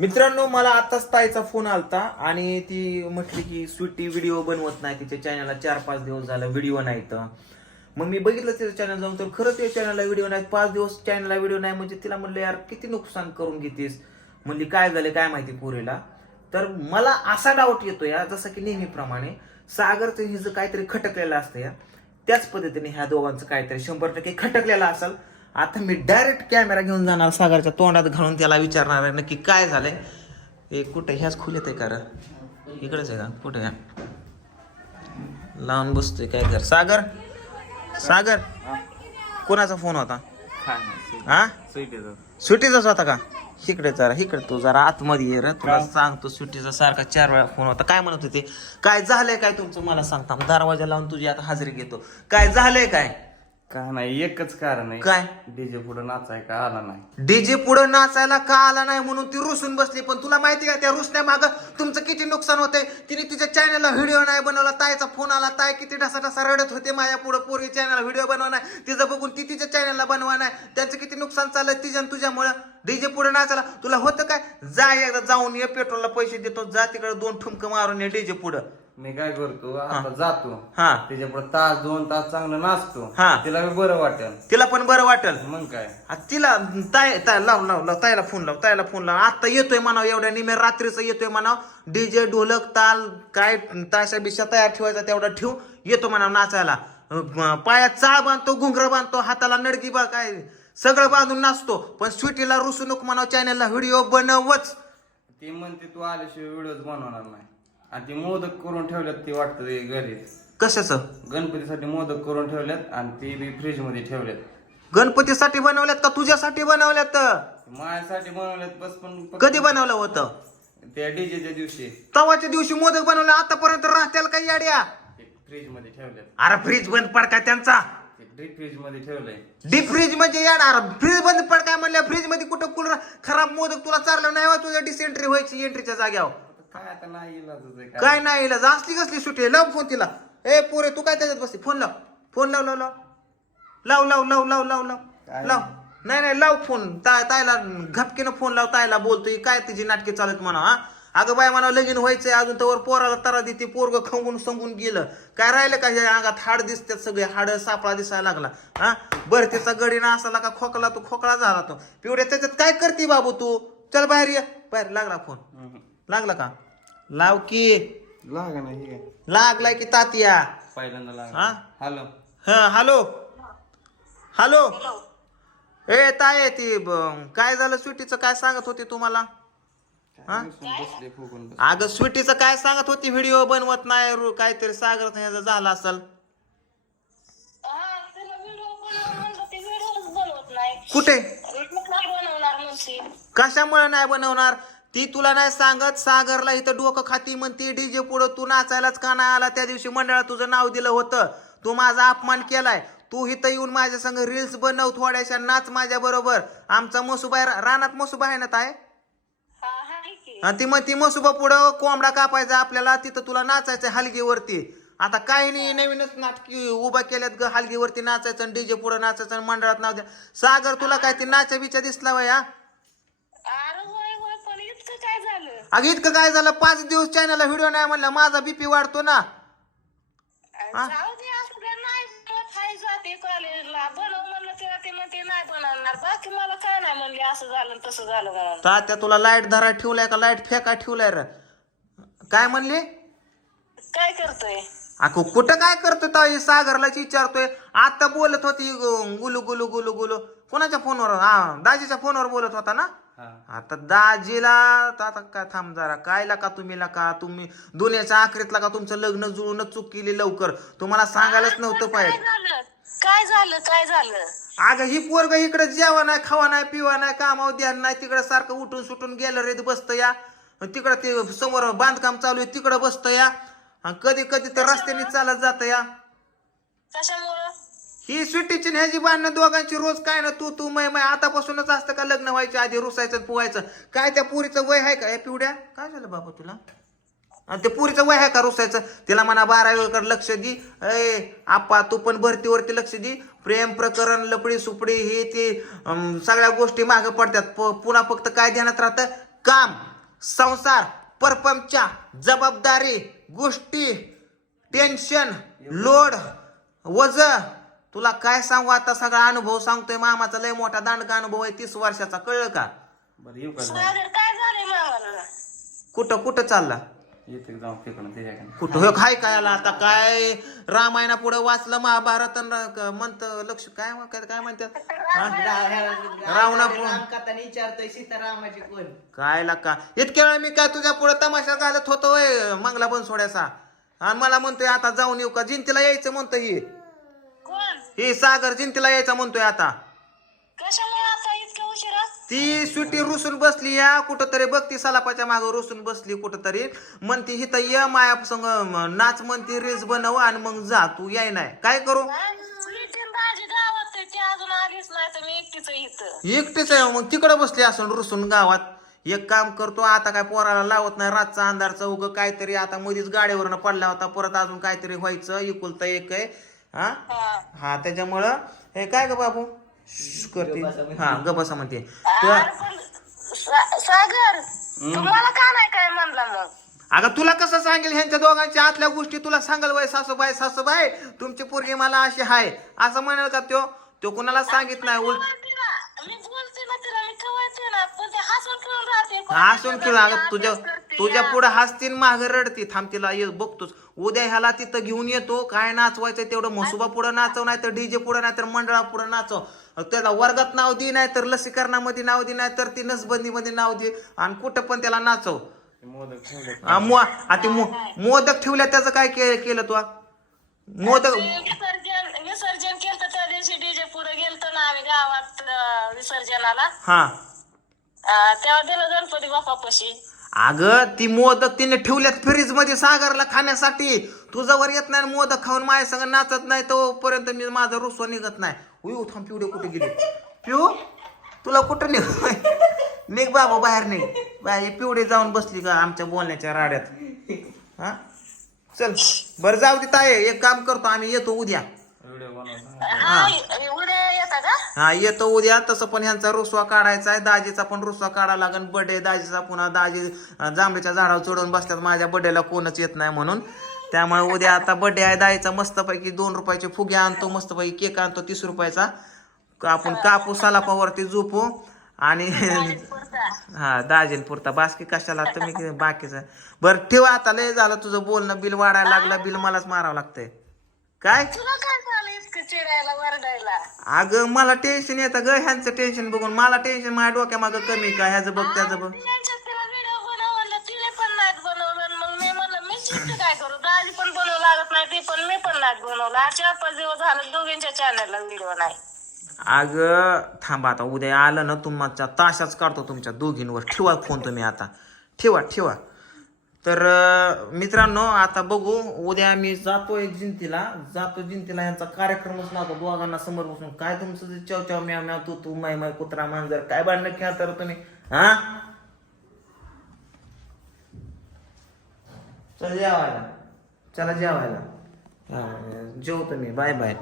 मित्रांनो मला आताच ताईचा फोन आलता आणि ती म्हटली की स्वीटी व्हिडिओ बनवत नाही तिच्या चॅनलला चार पाच दिवस झाला व्हिडिओ नाही तर मग मी बघितलं तिचं चॅनल जाऊन तर खरंच या चॅनलला व्हिडिओ नाही. पाच दिवस चॅनलला व्हिडिओ नाही म्हणजे तिला म्हणलं यार किती नुकसान करून घेतेस? म्हणली काय झालं काय माहिती पोरीला? तर मला असा डाऊट येतो या जसं की नेहमीप्रमाणे सागरचं हिचं काहीतरी खटकलेलं असतं या. त्याच पद्धतीने ह्या दोघांचं काहीतरी शंभर टक्के खटकलेलं असेल. आता मी डायरेक्ट कॅमेरा घेऊन जाणार सागरच्या तोंडात घालून त्याला विचारणार आहे नक्की काय झालंय? हे कुठे? ह्याच खुल्यात आहे का रे? इकडेच आहे का? कुठे? लावून बसतोय काय कर सागर? सागर? कोणाचा फोन होता? हा? सुट्टीचाच होता का? इकडे जरा इकडे तू जरा आतमध्ये ये रे. तुला सांगतो सुट्टीचा सारखा चार वेळा फोन होता. काय म्हणत होते? काय झालंय काय तुमचं? मला सांगता. दरवाजा लावून तुझी आता हजेरी घेतो. काय झालंय काय? का नाही एकच कारण आहे. काय? डीजे पुढे नाचाय का आला नाही. डीजे पुढे नाचायला का आला नाही म्हणून ती रुसून बसली. पण तुला माहिती का त्या रुसण्या माग तुमचं किती नुकसान होतंय? तिने तिच्या चॅनलला व्हिडिओ नाही बनवला. ताईचा फोन आला. ताई किती ढसा ढसा रडत होते माझ्या पुढे. पोरी चॅनल व्हिडिओ बनवा नाही. तिचं बघून ती तिच्या चॅनलला बनवा नाही. त्यांचं किती नुकसान चाललंय तिच्या आणि तुझ्यामुळं? डीजे पुढे नाचायला. तुला होतं काय? जा एकदा जाऊन ये पेट्रोलला पैसे देतो. जा तिकडे दोन ठुमक मारून ये डीजे पुढं. मी काय करतो आता जातो. हा. त्याच्या पुढे तास दोन तास चांगलं नाचतो. हा. तिला बी बरं वाटेल. तिला पण बरं वाटेल. मग काय? आ, तिला ताय ताय लाव लाव लाव तायला फोन लाव तायला फोन लाव. आता येतोय म्हणाव एवढ्या निमे रात्रीचं येतोय म्हणाव. डीजे ढोलक ताल काय ताशा बिशा तयार ठेवायचा तेवढा ठेवू. येतो म्हणाव नाचायला. अं, पायात चाळ बांधतो घुंगर बांधतो हाताला नडगी बा काय सगळं बांधून नाचतो. पण स्वीटीला रुसू नको म्हणाव चॅनलला व्हिडिओ बनवच. ती म्हणते तू आल्याशिवाय व्हिडिओज बनवणार नाही. आणि ती मोदक करून ठेवल्यात ती वाटतं ते घरी. कशाच? गणपतीसाठी मोदक करून ठेवल्यात आणि ती बी फ्रीजमध्ये ठेवल्यात. गणपतीसाठी बनवल्यात का तुझ्यासाठी बनवल्यात? माझ्यासाठी बनवल्यात बस पण फक्त कधी बनवलं होतं? त्या डीजेच्या दिवशी. तवाच्या दिवशी मोदक बनवलं आतापर्यंत राहत्याला काही याड्या? फ्रीजमध्ये ठेवल्यात. अरे फ्रीज बंद पड काय त्यांचा? ते डीप फ्रीजमध्ये ठेवलंय. डीप फ्रीज म्हणजे येणार फ्रीज बंद पड काय म्हणलं? फ्रीजमध्ये कुठं कूलर खराब मोदक तुला चाललं नाही हो तुझ्या डिसेंट्री व्हायची एंट्रीच्या जाग्यावर. काय आता नाही इलाजच आहे काय? काय नाही इला असली कसली सुटी लाव फोन तिला. ए पोरे तू काय त्याच्यात बसते? फोन लाव. फोन लाव लाव लाव. लाव लाव लाव लाव लाव लाव. काय? लाव. नाही नाही लाव फोन. ताय तायला घपकीनं फोन लाव तायला बोलतोय. काय तिची नाटके चालत म्हणा हा? अगं बाय म्हणा लगीन व्हायचंय. अजून तर पोराला तरा देते. पोरग खंगून संगून गेलं. काय राहिलं का? हे अंगात हाड दिसतात सगळे. हाड सापळा दिसायला लागला हा? बरं तिचा गडी ना असा का खोकला तो? खोकला झाला तो. पिवड्या त्याच्यात काय करते बाबू तू? चल बाहेर ये. बाहेर लागला फोन. हम्म. लागला का? लाव की. लागा नाही हे. काय लागलाय की तातिया. पहिल्यांदा हा? लागा हॅलो. हा हॅलो. हॅलो. ए ताय ती ब- काय झालं? स्वीटीचं काय सांगत होती तुम्हाला? हा? बसले फुगून बस अगं स्वीटीचं काय सांगत होती? व्हिडिओ बनवत नाही रु- काहीतरी सागर ह्याचं झालं असेल. हा त्याला व्हिडिओ बनव म्हणलं ते व्हिडिओच बनवत नाही. कुठे? व्हिडिओ नाही बनवणार म्हणते. कशामुळे नाही बनवणार? ती तुला नाही सांगत सागरला इथं डोकं खाती म्हणते डीजे पुढं तू नाचायलाच का नाही आला? त्या दिवशी मंडळात तुझं नाव दिलं होतं. तू माझा अपमान केलाय. तू इथं येऊन माझ्या संग रील्स बनव थोड्याशा नाच माझ्या बरोबर. आमचा मसुबा आहे, रानात मसुबा आहे ना ताय हा आणि ती मग ती मसुबा पुढं कोंबडा कापायचा आपल्याला तिथं तुला नाचायचं हलगीवरती. आता काही नाही नवीनच नाटकी उभा केल्यात ग हलगीवरती नाचायचं डीजे पुढं नाचायचं मंडळात नाव द्या. सागर तुला काय ते नाचा बिचा दिसला वय हा अरे होय होय पण इतकं काय झालं अगं इतकं काय झालं? पाच दिवस चॅनलला व्हिडिओ नाही म्हणला माझा बीपी वाढतो ना. हा? जाऊ दे असू दे नाही मला खाय जाते कॉलेजला. बनव म्हणलं तेव्हा ते म्हणते नाही बनवणार. बाकी मला काय नाही म्हणले असं झालं आणि तसं झालं म्हणून. तात्या तुला लाइट धरा ठेवलाय का? लाइट फेका ठेवलाय र. काय म्हणले? काय करतोय? अको कुठं काय करतोय ताई? सागरलाच विचारतोय. आता बोलत होती गु- गुलू गुलू गुलू गुलू. कोणाच्या फोनवर? हा दाजीच्या फोनवर बोलत होता ना? हा आता दाजीला आता आता काय थांब जरा. काय का तुम्ही का तुम्ही दुनियाच्या आखरीतला का तुमचं लग्न जुळून चूक केली लवकर? तुम्हाला सांगायलाच नव्हतं काय पाहिजे झालं? काय झालं? काय झालं? अगं ही पोरग इकडे जेवा नाही खावा नाही पिवा नाही कामावर ध्यान नाही. तिकडे सारखं उठून सुटून गेलं रे बसतं या. तिकडं ते समोर बांधकाम चालू आहे तिकडं बसतं या. आणि कधी कधी तर रस्त्याने चालत जातं या. कशामुळं? ही सुट्टीची आणि ह्याची बांधणं दोघांची रोज काय ना तू तू मय मय आतापासूनच असतं का लग्न व्हायच्या आधी रुसायचं आणि काय त्या पुरीचं वय आहे का? या पिवड्या काय झालं बाबा तुला? आणि ते पुरीचं वय आहे का रुसायचं? तिला म्हणा बारावीकडे लक्ष दे. ए आप्पा तू पण भरतीवरती लक्ष दे. प्रेम प्रकरण लपडी सुपडी हे ते सगळ्या गोष्टी मागं पडतात. प- पुन्हा फक्त काय ध्यानात राहतं? काम संसार परपमच्या जबाबदारी गोष्टी टेन्शन लोड वज तुला काय सांगू? आता सगळा अनुभव सांगतोय. मामाचा लय मोठा दांडका अनुभव आहे. तीस वर्षाचा. कळलं का? बरं येऊ का जाऊन? सागर काय झालंय मामाला? कुठं कुठं चालला? येते जाऊन तिकडून त्याच्याकडे कुठं? हो काय काय आला आता? काय? रामायणा पुढे वाचलं महाभारत म्हणत लक्ष काय काय काय म्हणतात? रावणा रामकथा विचारतोय सीतारामाची कोण काय का? इतक्या वेळा मी काय तुझ्या पुढे तमाशा घालत होतो वय मंगला बनसोड्याचा आणि मला म्हणतोय आता जाऊन येऊ का? जिंतीला यायचं म्हणतो ही. ही सागर जिंतीला यायचं म्हणतोय आता. कशामुळे उशिरा ती सुटी रुसून बसली या कुठंतरी बघ ती सलापाच्या मागे रुसून बसली कुठंतरी. म्हणती हिथं ये माया संग नाच म्हणती रील्स बनव आणि मग जा तू याय नाही. काय करू? स्वीटीन दाजी गावात आहे, ती अजून आलीच नाही तर मी एकटीच आहे इथं. एकटीच आहे मग तिकडे बसली असून रुसून गावात. एक काम करतो आता काय पोराला लावत नाही रातचा अंधारचा उग काहीतरी आता मधीच गाडीवरनं पडला होता परत अजून काहीतरी व्हायचं इकुलता एक आहे. हा? हा. त्याच्यामुळं हे काय ग बाबू? करते. हा गबसा म्हणते. सागर तुम्हाला का नाही काय म्हणला मग? अगं तुला कसं सांगेल? ह्यांच्या दोघांच्या आतल्या गोष्टी तुला सांगल वय सासूबाई सासूबाई तुमची पोरगी मला अशी हाय. असं म्हणाल का त्यो? तो कुणाला सांगित नाही उलट हसून खेळ अगं तुझ्या तुझ्या. पुढे हसतीन मागे रडती. थांब तिला ये बघतोच. उद्या ह्याला तिथं घेऊन येतो. काय नाचवायचं तेवढं म्हसोबा पुढे नाचव नाही तर डीजे पुढे नाही तर मंडळा पुढे नाचव. त्याला वर्गात नाव दे नाही तर लसीकरणामध्ये नाव दे नाही तर ती नसबंदीमध्ये नाव दे. आणि कुठं पण त्याला नाचव. मोदक मोदक. ठेवल्या त्याचं काय केलं तू? मोदक विसर्जन विसर्जन केलं त्या दिवशी डीजे पुढे गेलतो ना आम्ही गावात विसर्जनाला. हा. तेव्हा दिलं गणपती अगं ती मोदक तिने ठेवल्यात फ्रीजमध्ये सागरला खाण्यासाठी. तुझ्यावर येत नाही मोदक खाऊन माझ्या संग नाचत नाही तोपर्यंत मी माझा रुसवा निघत नाही. उयू थांब पिवडे कुठे गेले? पिऊ तुला कुठं निघ? निघ बाबा बाहेर निघ. बाहेर पिवडे जाऊन बसली का आमच्या बोलण्याच्या राड्यात? हा? चल बरं जाऊ दे ताये एक काम करतो आम्ही येतो उद्या. हा. हा येतो उद्या. तसं पण ह्यांचा रुसवा काढायचा आहे. दाजीचा पण रुसवा काढा लागन. बर्थडे दाजीचा पुन्हा. दाजी जांभळीच्या झाडावर चढून बसतात माझ्या बर्थडेला कोणच येत नाही म्हणून. त्यामुळे उद्या आता बर्थडे आहे. दाजीचा मस्तपैकी दोन रुपयाचे फुगे आणतो. मस्तपैकी केक आणतो. तीस रुपयाचा. का आपण कापू सलापावरती झोपू. आणि हा दाजीन पुरता. बाकी कशाला? तुम्ही बाकीचं? बरं ठेवा आता. लय झालं तुझं बोलणं. बिल वाढायला लागलं. बिल मलाच मारावं लागतंय. काय इतकं चिडायला वरडायला. अगं मला टेन्शन येतं ग. ह्यांचं टेन्शन बघून. मला टेन्शन माझ्या डोक्यामागं कमी का? ह्याचं बघ त्याचं बघ. त्यांच्या तिला व्हिडिओ बनवलं. तिने पण नाहीत बनवलं आणि मग मी म्हणलं मी चिठ्ठी काय करू? दाजी पण बनवू लागत नाही ती पण मी पण बनवलं. चार पाच दिवस झालं दोघींच्या चॅनलला व्हिडिओ नाही. अगं थांबा आता. उद्या आलं ना तुमच्या ताशाच काढतो तुमच्या दोघींवर. ठेवा फोन तुम्ही आता. ठेवा ठेवा. तर मित्रांनो आता बघू उद्या मी जातो एक जिंतीला. जातो जिंतीला यांचा कार्यक्रमच नव्हता दोघांना समोर बसून. काय तुमचं जे चव चव म्या म्या तू तू माय माय कुत्रा मांजर काय भांडणं खेळ तर तुम्ही? हा? चल जेवायला. चला जेवायला. हा जेवतो मी. Bye bye.